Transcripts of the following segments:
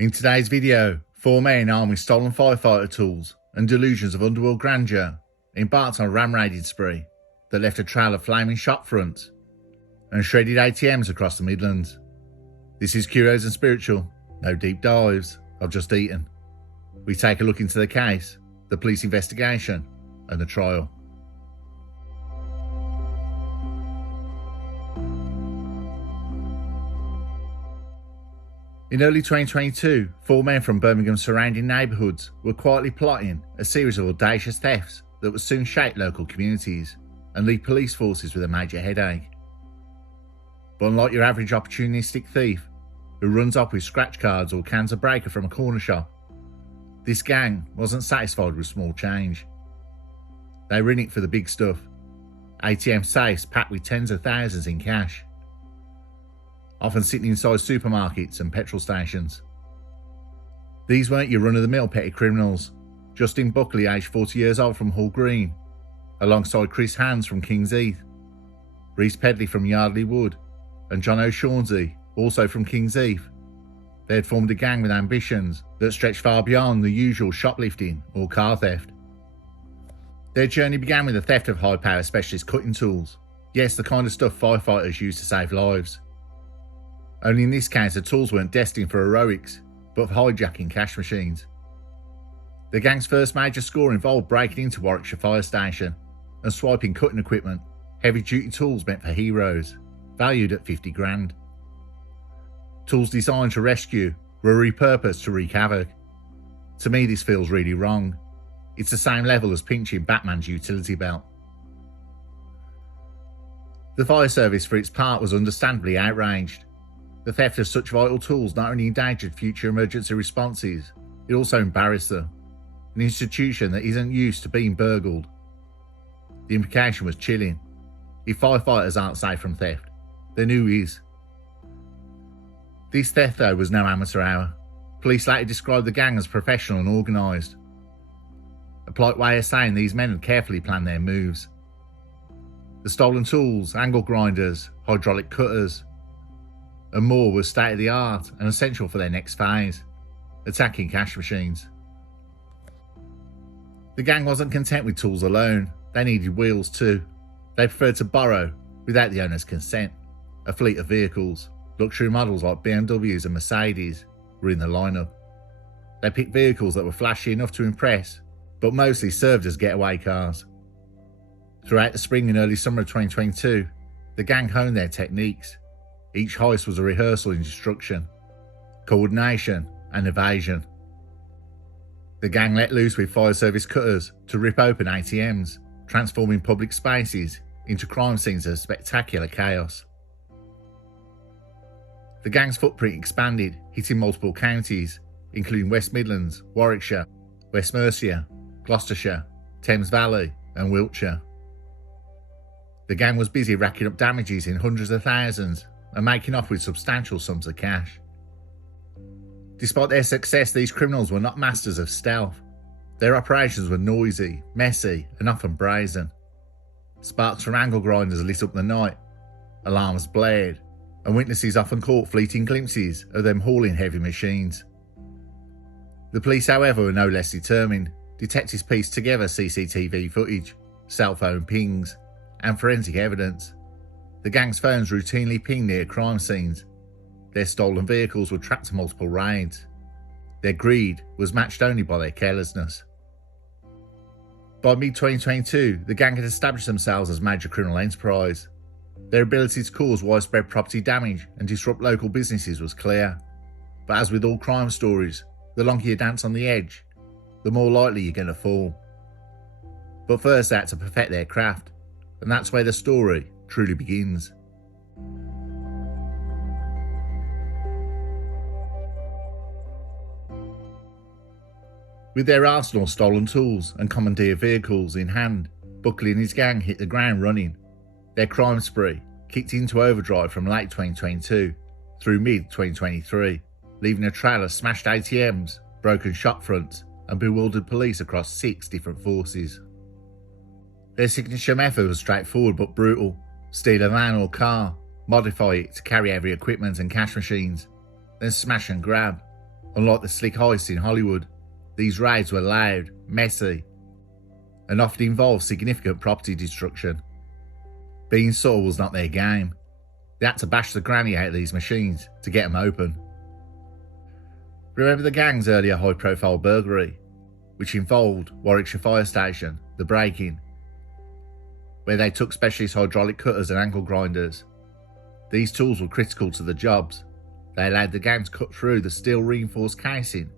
In today's video, 4 men armed with stolen firefighter tools and delusions of underworld grandeur embarked on a ram-raiding spree that left a trail of flaming shop fronts and shredded ATMs across the Midlands. This is Curios&Spiritual, no deep dives, I've just eaten. We take a look into the case, the police investigation and the trial. In early 2022, 4 men from Birmingham's surrounding neighbourhoods were quietly plotting a series of audacious thefts that would soon shake local communities and leave police forces with a major headache. But unlike your average opportunistic thief who runs off with scratch cards or cans of breaker from a corner shop, this gang wasn't satisfied with small change. They were in it for the big stuff. ATM safes packed with tens of thousands in cash, often sitting inside supermarkets and petrol stations. These weren't your run-of-the-mill petty criminals. Justin Buckley, aged 40 years old, from Hall Green, alongside Chris Hands from Kings Heath, Reese Pedley from Yardley Wood, and John O'Shaughnessy, also from Kings Heath. They had formed a gang with ambitions that stretched far beyond the usual shoplifting or car theft. Their journey began with the theft of high-power specialist cutting tools. Yes, the kind of stuff firefighters use to save lives. Only in this case, the tools weren't destined for heroics, but for hijacking cash machines. The gang's first major score involved breaking into Warwickshire Fire Station and swiping cutting equipment, heavy-duty tools meant for heroes, valued at 50 grand. Tools designed to rescue were repurposed to wreak havoc. To me, this feels really wrong. It's the same level as pinching Batman's utility belt. The fire service, for its part, was understandably outraged. The theft of such vital tools not only endangered future emergency responses, it also embarrassed them, an institution that isn't used to being burgled. The implication was chilling. If firefighters aren't safe from theft, then who is? This theft, though, was no amateur hour. Police later described the gang as professional and organised. A polite way of saying these men had carefully planned their moves. The stolen tools, angle grinders, hydraulic cutters, and more was state-of-the-art and essential for their next phase, attacking cash machines. The gang wasn't content with tools alone, they needed wheels too. They preferred to borrow, without the owner's consent, a fleet of vehicles. Luxury models like BMWs and Mercedes were in the lineup. They picked vehicles that were flashy enough to impress, but mostly served as getaway cars. Throughout the spring and early summer of 2022, the gang honed their techniques. Each heist was a rehearsal in destruction, coordination and evasion. The gang let loose with fire service cutters to rip open ATMs, transforming public spaces into crime scenes of spectacular chaos. The gang's footprint expanded, hitting multiple counties, including West Midlands, Warwickshire, West Mercia, Gloucestershire, Thames Valley and Wiltshire. The gang was busy racking up damages in hundreds of thousands and making off with substantial sums of cash. Despite their success, these criminals were not masters of stealth. Their operations were noisy, messy and often brazen. Sparks from angle grinders lit up the night, alarms blared, and witnesses often caught fleeting glimpses of them hauling heavy machines. The police, however, were no less determined. Detectives pieced together CCTV footage, cell phone pings, and forensic evidence. The gang's phones routinely pinged near crime scenes. Their stolen vehicles were tracked to multiple raids. Their greed was matched only by their carelessness. By mid-2022, the gang had established themselves as a major criminal enterprise. Their ability to cause widespread property damage and disrupt local businesses was clear. But as with all crime stories, the longer you dance on the edge, the more likely you're going to fall. But first they had to perfect their craft, and that's where the story truly begins. With their arsenal of stolen tools and commandeered vehicles in hand, Buckley and his gang hit the ground running. Their crime spree kicked into overdrive from late 2022 through mid-2023, leaving a trail of smashed ATMs, broken shop fronts and bewildered police across 6 different forces. Their signature method was straightforward but brutal. Steal a van or car, modify it to carry heavy equipment and cash machines, then smash and grab, Unlike the slick heists in Hollywood, these raids were loud, messy, and often involved significant property destruction. Being subtle was not their game. They had to bash the granny out of these machines to get them open. Remember the gang's earlier high-profile burglary, which involved Warwickshire Fire Station, the break-in, where they took specialist hydraulic cutters and angle grinders. These tools were critical to the jobs. They allowed the gang to cut through the steel-reinforced casing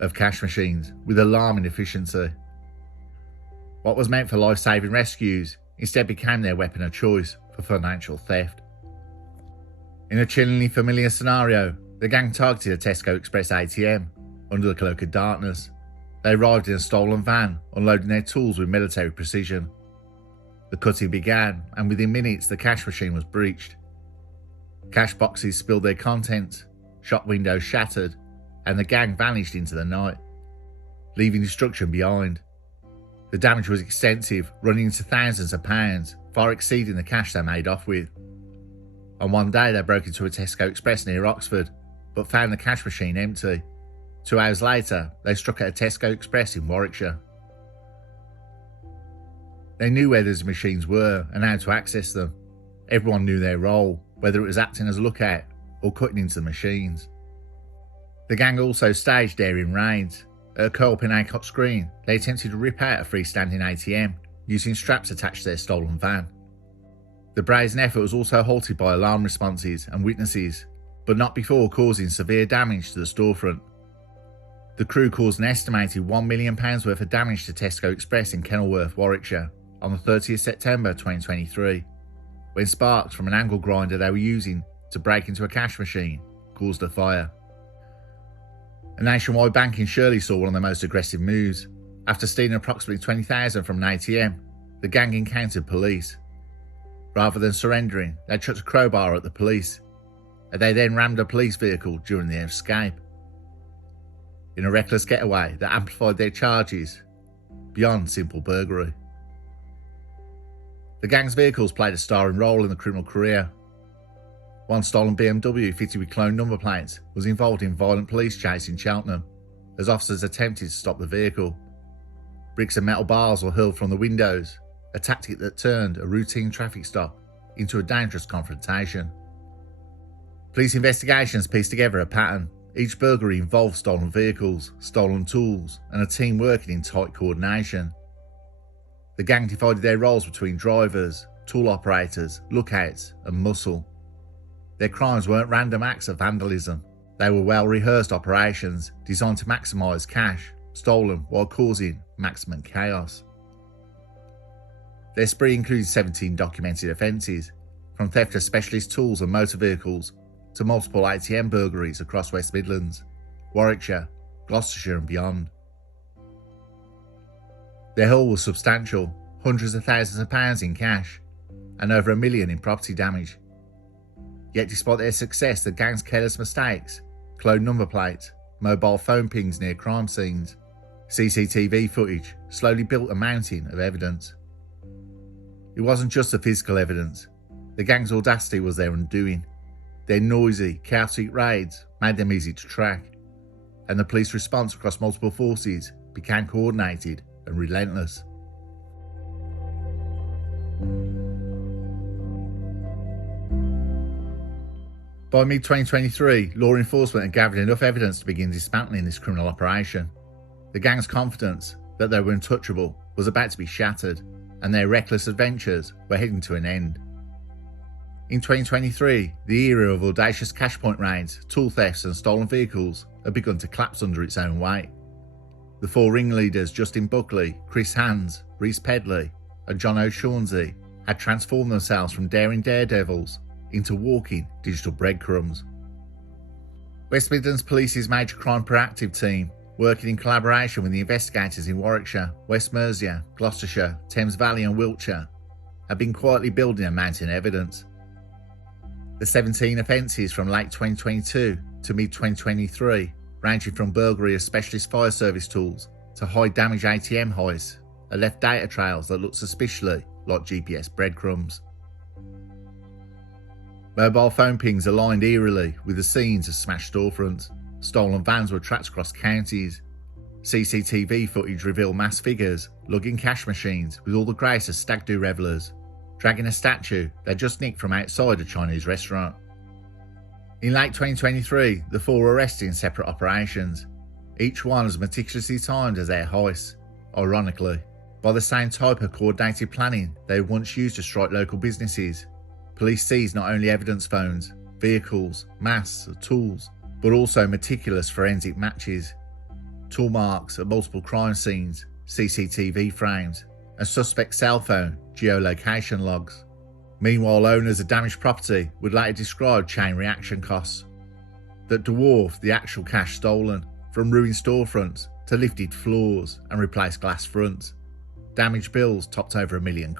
of cash machines with alarming efficiency. What was meant for life-saving rescues instead became their weapon of choice for financial theft. In a chillingly familiar scenario, the gang targeted a Tesco Express ATM under the cloak of darkness. They arrived in a stolen van, unloading their tools with military precision. The cutting began, and within minutes the cash machine was breached. Cash boxes spilled their contents, shop windows shattered, and the gang vanished into the night, leaving destruction behind. The damage was extensive, running into thousands of pounds, far exceeding the cash they made off with. On one day they broke into a Tesco Express near Oxford, but found the cash machine empty. 2 hours later, they struck at a Tesco Express in Warwickshire. They knew where these machines were and how to access them. Everyone knew their role, whether it was acting as a lookout or cutting into the machines. The gang also staged daring raids. At a co-op in Acott Screen, they attempted to rip out a freestanding ATM using straps attached to their stolen van. The brazen effort was also halted by alarm responses and witnesses, but not before causing severe damage to the storefront. The crew caused an estimated £1 million worth of damage to Tesco Express in Kenilworth, Warwickshire, on the 30th September 2023, when sparks from an angle grinder they were using to break into a cash machine caused a fire. A nationwide bank in Shirley saw one of the most aggressive moves. After stealing approximately $20,000 from an ATM, the gang encountered police. Rather than surrendering, they chucked a crowbar at the police, and they then rammed a police vehicle during their escape. In a reckless getaway that amplified their charges beyond simple burglary. The gang's vehicles played a starring role in the criminal career. One stolen BMW fitted with cloned number plates was involved in violent police chase in Cheltenham as officers attempted to stop the vehicle. Bricks and metal bars were hurled from the windows, a tactic that turned a routine traffic stop into a dangerous confrontation. Police investigations pieced together a pattern. Each burglary involved stolen vehicles, stolen tools, and a team working in tight coordination. The gang divided their roles between drivers, tool operators, lookouts, and muscle. Their crimes weren't random acts of vandalism. They were well-rehearsed operations designed to maximise cash stolen while causing maximum chaos. Their spree included 17 documented offences, from theft of specialist tools and motor vehicles to multiple ATM burglaries across West Midlands, Warwickshire, Gloucestershire and beyond. Their haul was substantial, hundreds of thousands of pounds in cash, and over £1 million in property damage. Yet despite their success, the gang's careless mistakes, cloned number plates, mobile phone pings near crime scenes, CCTV footage slowly built a mountain of evidence. It wasn't just the physical evidence. The gang's audacity was their undoing. Their noisy, chaotic raids made them easy to track, and the police response across multiple forces became coordinated and relentless. By mid-2023, law enforcement had gathered enough evidence to begin dismantling this criminal operation. The gang's confidence that they were untouchable was about to be shattered, and their reckless adventures were heading to an end. In 2023, the era of audacious cash point raids, tool thefts and stolen vehicles had begun to collapse under its own weight. The four ringleaders Justin Buckley, Chris Hands, Reese Pedley and John O'Shaughnessy had transformed themselves from daring daredevils into walking digital breadcrumbs. West Midlands Police's major crime proactive team, working in collaboration with the investigators in Warwickshire, West Mercia, Gloucestershire, Thames Valley and Wiltshire, had been quietly building a mountain of evidence. The 17 offences from late 2022 to mid-2023, ranging from burglary of specialist fire service tools to high-damage ATM heists, had left data trails that looked suspiciously like GPS breadcrumbs. Mobile phone pings aligned eerily with the scenes of smashed storefronts, stolen vans were tracked across counties. CCTV footage revealed mass figures lugging cash machines with all the grace of stag do revellers, dragging a statue they'd just nicked from outside a Chinese restaurant. In late 2023, the four were arrested in separate operations, each one as meticulously timed as their heists, ironically, by the same type of coordinated planning they once used to strike local businesses. Police seized not only evidence phones, vehicles, masks, tools, but also meticulous forensic matches, tool marks at multiple crime scenes, CCTV frames, and suspect cell phone geolocation logs. Meanwhile, owners of damaged property would later describe chain reaction costs that dwarfed the actual cash stolen, from ruined storefronts to lifted floors and replaced glass fronts. Damaged bills topped over £1 million.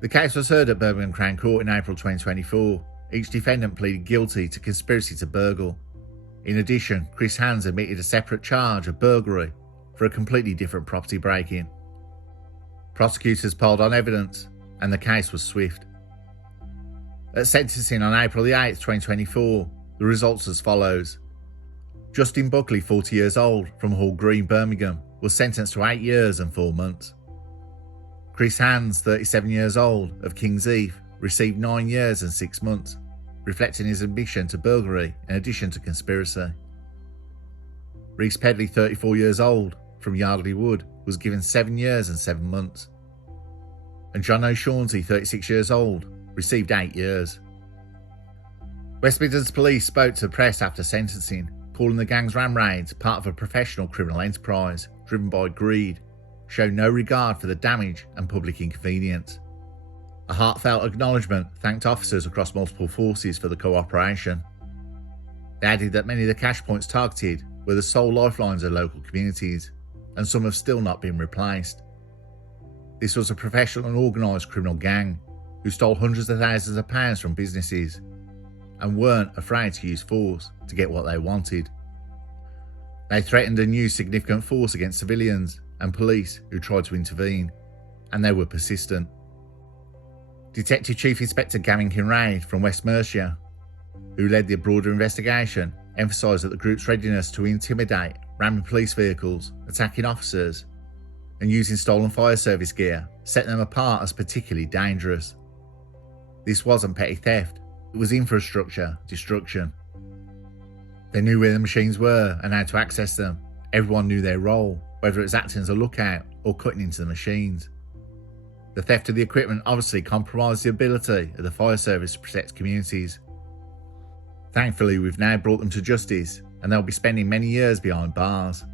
The case was heard at Birmingham Crown Court in April 2024. Each defendant pleaded guilty to conspiracy to burgle. In addition, Chris Hands admitted a separate charge of burglary for a completely different property break-in. Prosecutors piled on evidence, and the case was swift. At sentencing on April 8, 2024, the results as follows. Justin Buckley, 40 years old, from Hall Green, Birmingham, was sentenced to 8 years and 4 months. Chris Hands, 37 years old, of Kings Heath, received 9 years and 6 months, reflecting his admission to burglary in addition to conspiracy. Reese Pedley, 34 years old, from Yardley Wood, was given 7 years and 7 months. And John O'Shaughnessy, 36 years old, received 8 years. West Midlands Police spoke to the press after sentencing, calling the gang's ram raids part of a professional criminal enterprise driven by greed, showed no regard for the damage and public inconvenience. A heartfelt acknowledgement thanked officers across multiple forces for the cooperation. They added that many of the cash points targeted were the sole lifelines of local communities, and some have still not been replaced. This was a professional and organised criminal gang who stole hundreds of thousands of pounds from businesses and weren't afraid to use force to get what they wanted. They threatened and used significant force against civilians and police who tried to intervene, and they were persistent. Detective Chief Inspector Gavin Kinraid from West Mercia, who led the broader investigation, emphasised that the group's readiness to intimidate, ramming police vehicles, attacking officers, and using stolen fire service gear set them apart as particularly dangerous. This wasn't petty theft, it was infrastructure destruction. They knew where the machines were and how to access them. Everyone knew their role, whether it was acting as a lookout or cutting into the machines. The theft of the equipment obviously compromised the ability of the fire service to protect communities. Thankfully, we've now brought them to justice, and they'll be spending many years behind bars.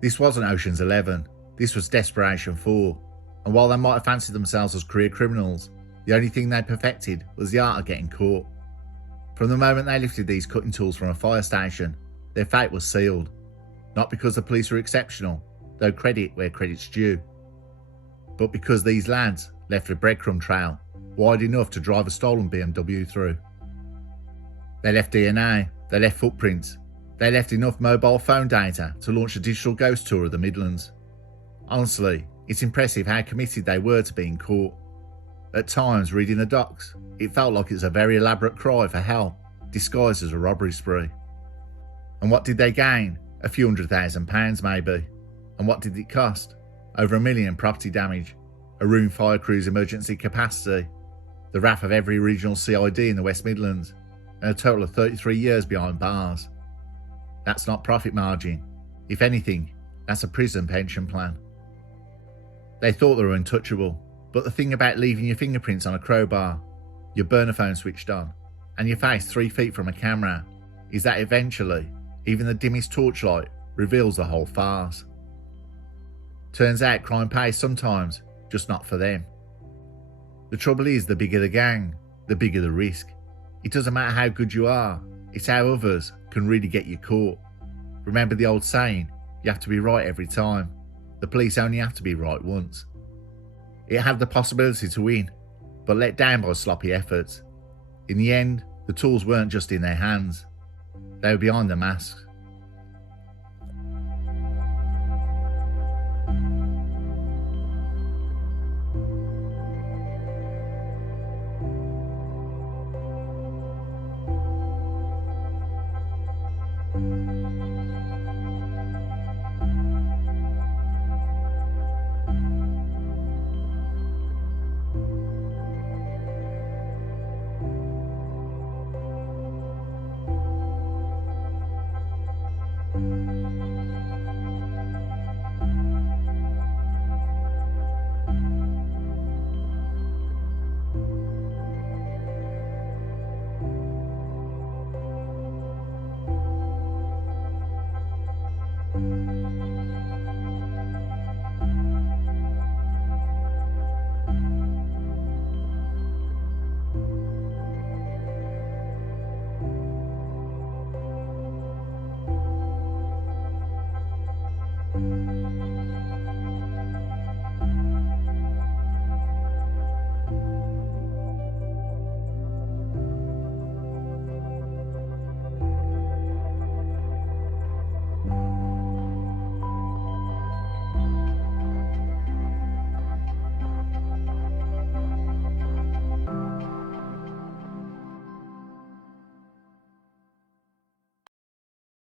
This wasn't Ocean's 11, this was Desperation 4, and while they might have fancied themselves as career criminals, the only thing they perfected was the art of getting caught. From the moment they lifted these cutting tools from a fire station, their fate was sealed. Not because the police were exceptional, though credit where credit's due, but because these lads left a breadcrumb trail wide enough to drive a stolen BMW through. They left DNA, they left footprints, they left enough mobile phone data to launch a digital ghost tour of the Midlands. Honestly, it's impressive how committed they were to being caught. At times, reading the docs, it felt like it was a very elaborate cry for help, disguised as a robbery spree. And what did they gain? A few £100,000 maybe. And what did it cost? Over £1 million property damage, a ruined fire crew's emergency capacity, the wrath of every regional CID in the West Midlands, and a total of 33 years behind bars. That's not profit margin. If anything, that's a prison pension plan. They thought they were untouchable, but the thing about leaving your fingerprints on a crowbar, your burner phone switched on, and your face 3 feet from a camera, is that eventually, even the dimmest torchlight reveals the whole farce. Turns out crime pays sometimes, just not for them. The trouble is, the bigger the gang, the bigger the risk. It doesn't matter how good you are, it's how others can really get you caught. Remember the old saying, you have to be right every time. The police only have to be right once. It had the possibility to win, but let down by sloppy efforts. In the end, the tools weren't just in their hands. They were behind the masks.